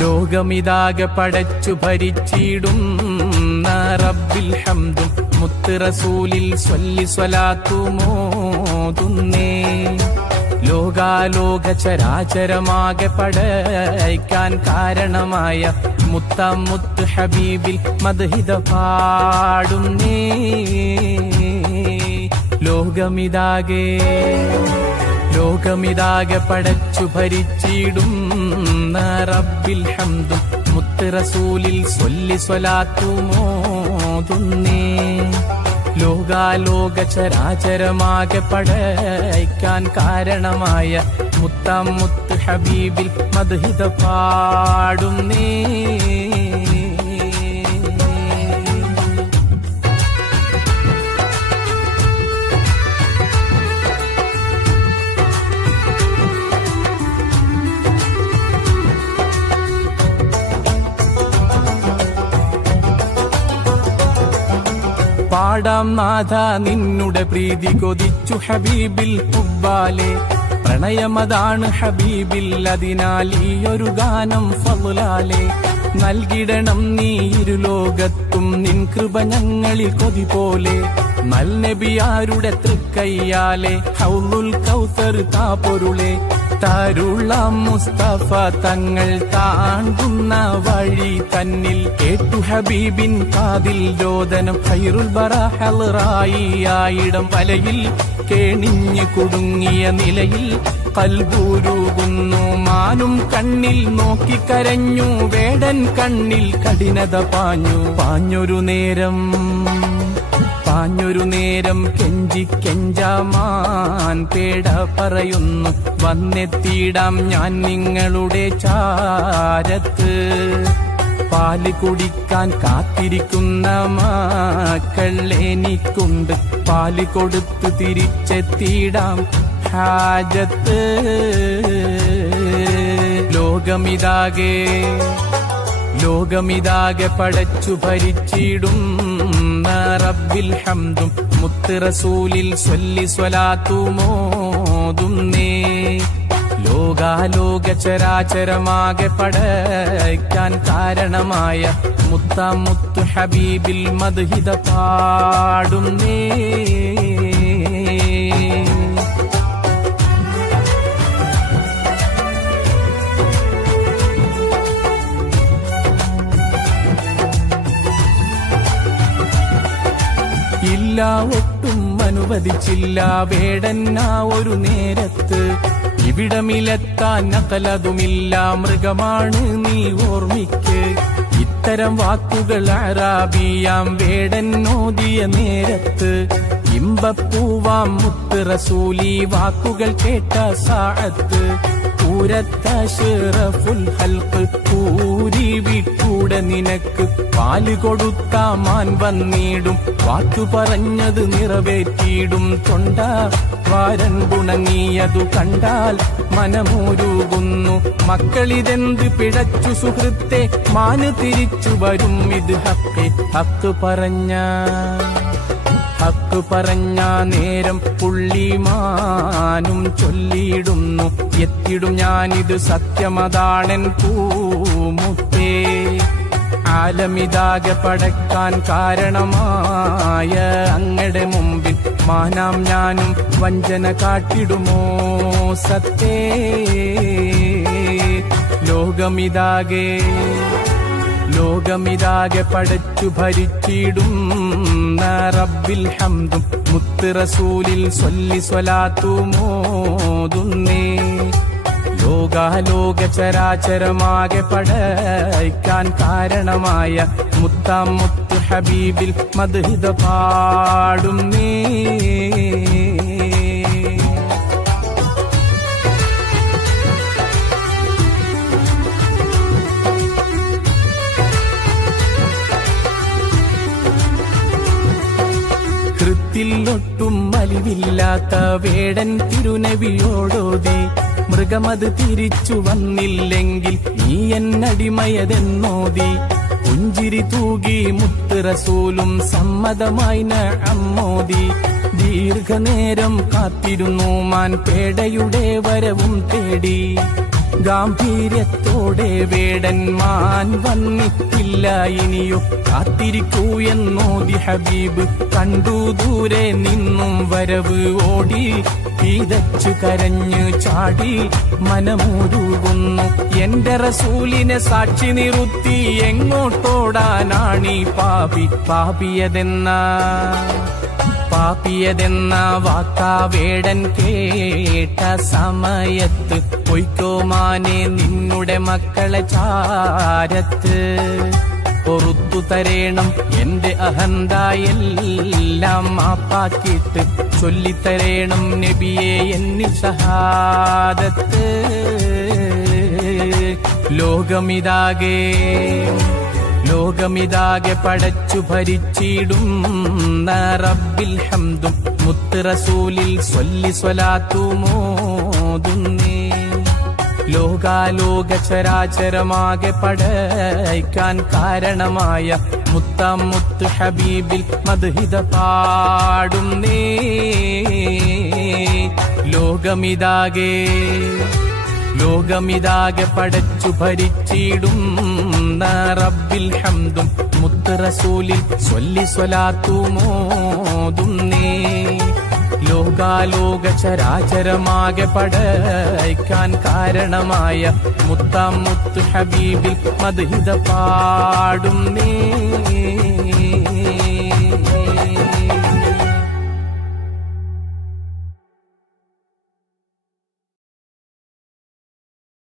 ലോകമിതാകെ പടച്ചു ഭരിച്ചിടുന്ന റബ്ബിൽ ഹംദും മുത്ത് റസൂലിൽ സ്വല്ലി സ്വലാത്തുമോതുന്നേ. ലോകാലോക ചരാചരമാകെ പടയ്ക്കാൻ കാരണമായ മുത്താം മുത്ത് ഹബീബിൽ മദ്ഹിദ പാടുന്നേ. ലോകമിതാകെ പടച്ചു ഭരിച്ചിടുന്ന റബ്ബിൽ ഹംദും മുത്ത് റസൂലിൽ സ്വല്ലി സ്വലാത്തുമോതുന്നേ. ലോകാലോക ചരാചരമാകെ പടയ്ക്കാൻ കാരണമായ മുത്താം മുത്ത് ഹബീബിൽ മദ്ഹിദ പാടുന്നേ. പാടാം നാഥ നിന്നുടെ പ്രീതി കൊതിച്ചു ഹബീബിൽ ഹുബ്ബാലെ. പ്രണയമതാണ് ഹബീബിൽ, അതിനാൽ ഈ ഒരു ഗാനം ഫളുലാലെ. നൽകിടണം നീ ഇരുലോകത്തും നിൻ കൃപ ഞങ്ങളിൽ കൊതി പോലെ. നൽനബിയാരുടെ തൃക്കയ്യാലെ ഹൗലുൽ കൗസർ താ പൊരുളെ. താരുള്ള മുസ്തഫ തങ്ങൾ താണ്ടുന്ന വഴി തന്നിൽ കേട്ടു ഹബീബിൻ കാതിൽ രോദനം. ഖൈറുൽ ബറ ഹളറായിയായിടം വലയിൽ കേണിഞ്ഞു കുടുങ്ങിയ നിലയിൽ കൽബൂരുകുന്നു. മാനും കണ്ണിൽ നോക്കിക്കരഞ്ഞു, വേടൻ കണ്ണിൽ കഠിനത പാഞ്ഞൊരു നേരം കെഞ്ചാമാൻ പേട പറയുന്നു. വന്നെത്തിയിടാം ഞാൻ നിങ്ങളുടെ ചാരത്ത്. പാല് കുടിക്കാൻ കാത്തിരിക്കുന്ന മക്കൾ എനിക്കുണ്ട്. പാല് കൊടുത്ത് തിരിച്ചെത്തിയിടാം ഹാജത്ത്. ലോകമിതാകെ പടച്ചു ഭരിച്ചിടുന്ന റബ്ബിൽ ഹംദും മുത്ത് റസൂലിൽ സ്വല്ലി സ്വലാത്തുമോതുന്നേ. ലോകാലോക ചരാചരമാകെ പടയ്ക്കാൻ കാരണമായ മുത്താം മുത്ത് ഹബീബിൽ മദ്ഹിദ പാടുന്നേ. ഇല്ല ഒട്ടും അനുവദിച്ചില്ല വേടന്ന ഒരു നേരത്ത്. ഇവിടമിലെത്താൻ നകലതുമില്ല, മൃഗമാണ് നീ ഓർമ്മിക്ക്. ഇത്തരം വാക്കുകൾ അറാബിയാം വേടൻ ഓതിയ നേരത്ത്. ഇമ്പപ്പൂവാം മുത്ത് റസൂലി വാക്കുകൾ കേട്ട സാഅത്ത്. പൂരത്തശ്റഫുൽ ഹൽഖ് പൂരി വിട്ടൂടെ നിനക്ക്. പാല് കൊടുത്ത മാൻ വന്നിടും, വാക്കു പറഞ്ഞത് നിറവേറ്റിയിടും. തൊണ്ട വാരൻ ഗുണങ്ങിയതു കണ്ടാൽ മനമൂരുകുന്നു. മക്കളിതെന്ത് പിഴച്ചു സുഹൃത്തെ, മാന് തിരിച്ചു വരും ഇത് ഹക്ക്. ഹക്ക് പറഞ്ഞ നേരം പുള്ളിമാനും ചൊല്ലിയിടുന്നു. എത്തിടും ഞാനിത് സത്യമതാണെൻ പൂമുത്തേ. ആലമിതാകെ പടക്കാൻ കാരണമായ അങ്ങടെ മുമ്പിൽ മാനാം ഞാനും വഞ്ചന കാട്ടിടുമോ സത്തേ. ലോകമിതാകെ പടച്ചു ഭരിച്ചിടുന്ന റബ്ബിൽ ഹംദും മുത്ത് റസൂലിൽ സ്വല്ലി സ്വലാത്തുമോതുന്നേ. ലോകാലോക ചരാചരമാകെ പടയ്ക്കാൻ കാരണമായ മുത്താം മുത്ത് ഹബീബിൽ മദ്ഹിദ പാടുന്നേ. ഒട്ടും മലിവില്ലാത്ത വേടൻ തിരുനബിയോടോതി. മൃഗമത് തിരിച്ചു വന്നില്ലെങ്കിൽ നീ എന്നടിമയതെന്നോതി. പുഞ്ചിരി തൂകി മുത്ത് റസൂലും സമ്മതമായി നഅമ്മോദി. ദീർഘനേരം കാത്തിരുന്നു മാൻ പേടയുടെ വരവും തേടി. ഗാംഭീര്യത്തോടെ വേടന്മാൻ വന്നിട്ടില്ല ഇനിയോ കാത്തിരിക്കൂ എന്നോതി ഹബീബ്. കണ്ടു ദൂരെ നിന്നും വരവ് ഓടി പീതച്ചു കരഞ്ഞു ചാടി മനമുരുകുന്നു. എന്റെ റസൂലിനെ സാക്ഷി നിർത്തി എങ്ങോട്ടോടാനാണീ പാപി. പാപിയതെന്ന വാക്കാ വേടൻ കേട്ട സമയത്ത് പൊയ്ക്കോമാനെ നിന്നുടെ മക്കളെ ചാരത്ത്. പൊറുത്തു തരേണം എന്റെ അഹന്തായെല്ലാം മാപ്പാക്കിയിട്ട് ചൊല്ലിത്തരേണം നബിയെ എന്നിൽ ഷഹാദത്ത്. ലോകമിതാകെ പടച്ചു ഭരിച്ചിടുന്ന റബ്ബിൽ ഹംദും മുത്ത് റസൂലിൽ സ്വല്ലി സ്വലാത്തുമോതുന്നേ. ലോകാലോക ചരാചരമാകെ പടയ്ക്കാൻ കാരണമായ മുത്ത് ഹബീബിൽ മദ്ഹിദ പാടുന്നേ. ലോകമിതാകെ പടച്ചു ഭരിച്ചിടുന്ന റബ്ബിൽ ഹംദും മുത്ത് റസൂലിൽ സ്വല്ലി സ്വലാത്തുമോതുന്നേ. ലോകാലോക ചരാചരമാകെ പടയ്ക്കാൻ കാരണമായ മുത്ത് ഹബീബിൽ മദ്ഹിദ പാടുന്നേ.